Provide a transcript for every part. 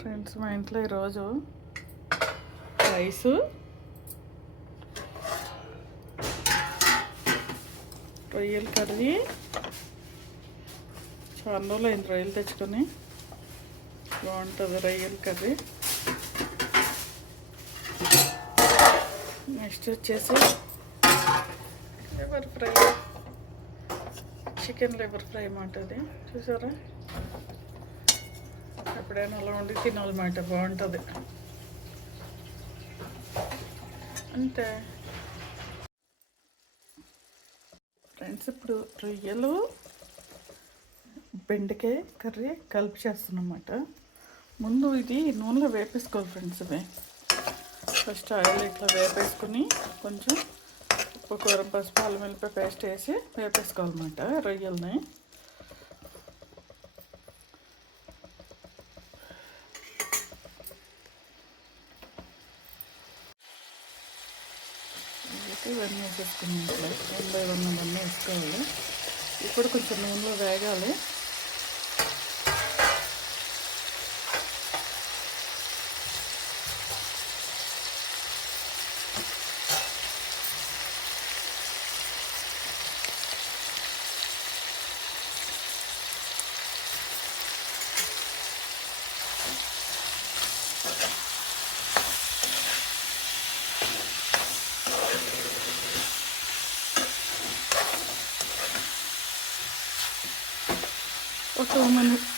Friends, మా ఇంట్లో ఈరోజు రైసు, రొయ్యల కర్రీ. చాలా రోజులు అయింది రొయ్యలు తెచ్చుకొని. బాగుంటుంది రొయ్యల కర్రీ. నెక్స్ట్ వచ్చేసి liver fry, chicken liver fry అన్నమాట. అది చూసారా, ఎప్పుడైనా అలా వండి తినాలన్నమాట, బాగుంటుంది అంతే ఫ్రెండ్స్. ఇప్పుడు రొయ్యలు బెండకాయ కర్రీ కలిపి చేస్తున్నమాట. ముందు ఇది నూనెలో వేపేసుకోవాలి ఫ్రెండ్స్. ఇవి ఫస్ట్ ఆయిల్ ఇట్లా వేపేసుకుని కొంచెం ఉప్పు, కూర, పసుపు, అల్లం వెల్లిపాయ పేస్ట్ వేసి వేపేసుకోవాలన్నమాట రొయ్యల్ని. ఇవన్నీ వేసేసుకున్నాం. ఇట్లా 1 బై 1 అవన్నీ వేసుకోవాలి. ఇప్పుడు కొంచెం నూనెలో వేగాలి.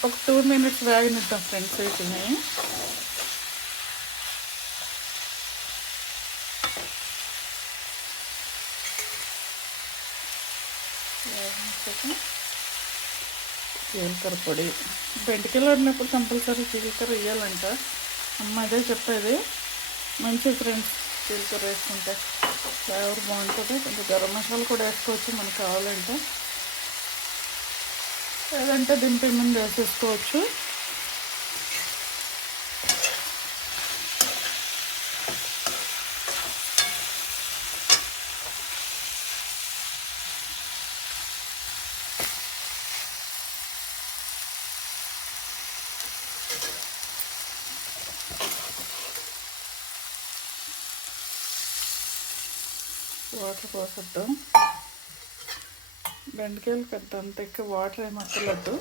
ఒక 2 మినిట్స్ వేగనిద్దాం ఫ్రెండ్స్ వీటిని. జీలకర్ర పొడి, బెండకాయలు ఆడినప్పుడు కంపల్సరీ జీలకర్ర వేయాలంట. అమ్మ అదే చెప్పేది. మంచిది ఫ్రెండ్స్, జీలకర్ర వేసుకుంటే ఫ్లేవర్ బాగుంటుంది. కొంచెం గరం మసాలా కూడా వేసుకోవచ్చు మనకు కావాలంటే, లేదంటే దింపే ముందు వేసేసుకోవచ్చు. వాటర్ పోసేద్దాం. బెండకాయలు పెద్ద అంత ఎక్కువ వాటర్ ఏమి అక్కర్లేదు,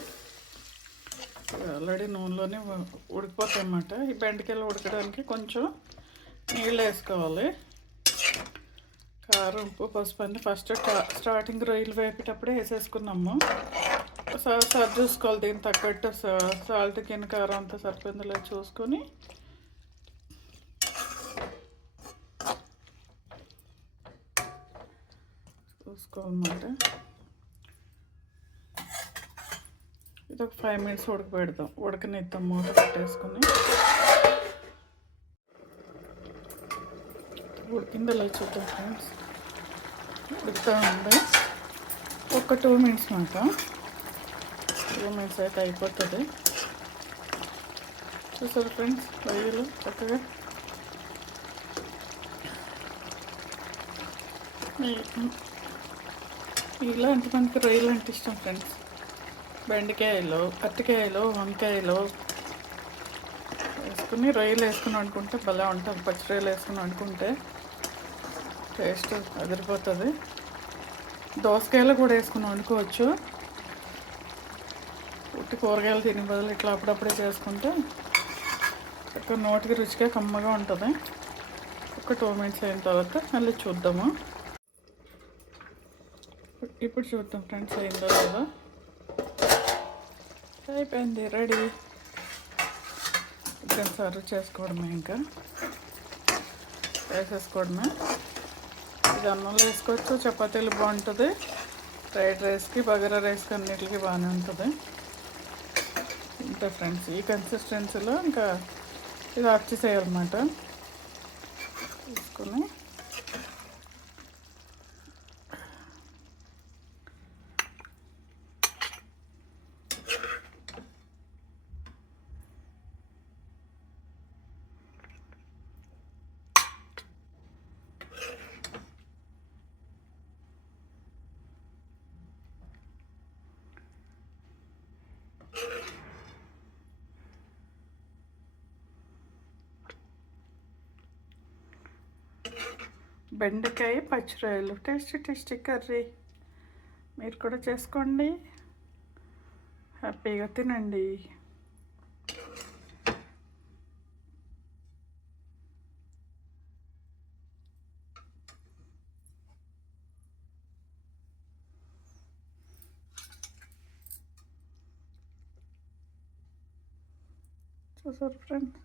ఆల్రెడీ నూనెలోనే ఉడికిపోతాయి అన్నమాట. ఈ బెండకాయలు ఉడకడానికి కొంచెం నీళ్ళు వేసుకోవాలి. కారం, ఉప్పు, పసుపు అన్నీ ఫస్ట్ స్టార్టింగ్ రొయ్యలు వేపేటప్పుడే వేసేసుకున్నాము. సరి చూసుకోవాలి, దీనికి తగ్గట్టు సాల్ట్ కింద కారం అంతా సరిపోయిందో లేదో చూసుకొని చూసుకోవాలన్నమాట. ఇది ఒక 5 మినిట్స్ ఉడకనిద్దాం మూత పెట్టేసుకొని. ఉడికిందో లేదో చూద్దాం ఫ్రెండ్స్. ఉడుకుతూ ఉంది. ఒక 2 మినిట్స్ మాట. 2 మినిట్స్ అయితే అయిపోతుంది. చూసారు ఫ్రెండ్స్, రొయ్యలు చక్కగా ఇలా ఎంతమందికి రొయ్యలు అంటే ఇష్టం ఫ్రెండ్స్. బెండకాయలు, అరటికాయలు, వంకాయలు వేసుకుని రొయ్యలు వేసుకుని వండుకుంటే భలే ఉంటుంది. పచ్చి రొయ్యలు వేసుకుని వండుకుంటే టేస్ట్ అదిరిపోతుంది. దోసకాయలు కూడా వేసుకుని వండుకోవచ్చు. ఉట్టి కూరగాయలు తినే బదులు ఇట్లా అప్పుడప్పుడే చేసుకుంటే చక్కగా నోటికి రుచిగా కమ్మగా ఉంటుంది. ఒక 2 మినిట్స్ అయిన తర్వాత మళ్ళీ చూద్దాము. ఇప్పుడు చూద్దాం ఫ్రెండ్స్, అయిందో లేదో. అయిపోయింది, రెడీ. ఇంకా సర్వ్ చేసుకోవడమే, ఇంకా వేసేసుకోవడమే. ఇది అన్నంలో వేసుకోవచ్చు, చపాతీలు బాగుంటుంది, ఫ్రైడ్ రైస్కి, బగారా రైస్కి అన్నిటికి బాగానే ఉంటుంది. ఇంతే ఫ్రెండ్స్, ఈ కన్సిస్టెన్సీలో ఇంకా ఇది ఆఫ్ చేసేయాలన్నమాట. తీసుకొని బెండకాయ పచ్చిరొయ్యలు టేస్టీ టేస్టీ కర్రీ. మీరు కూడా చేసుకోండి, హ్యాపీగా తినండి. చూసారు ఫ్రెండ్స్.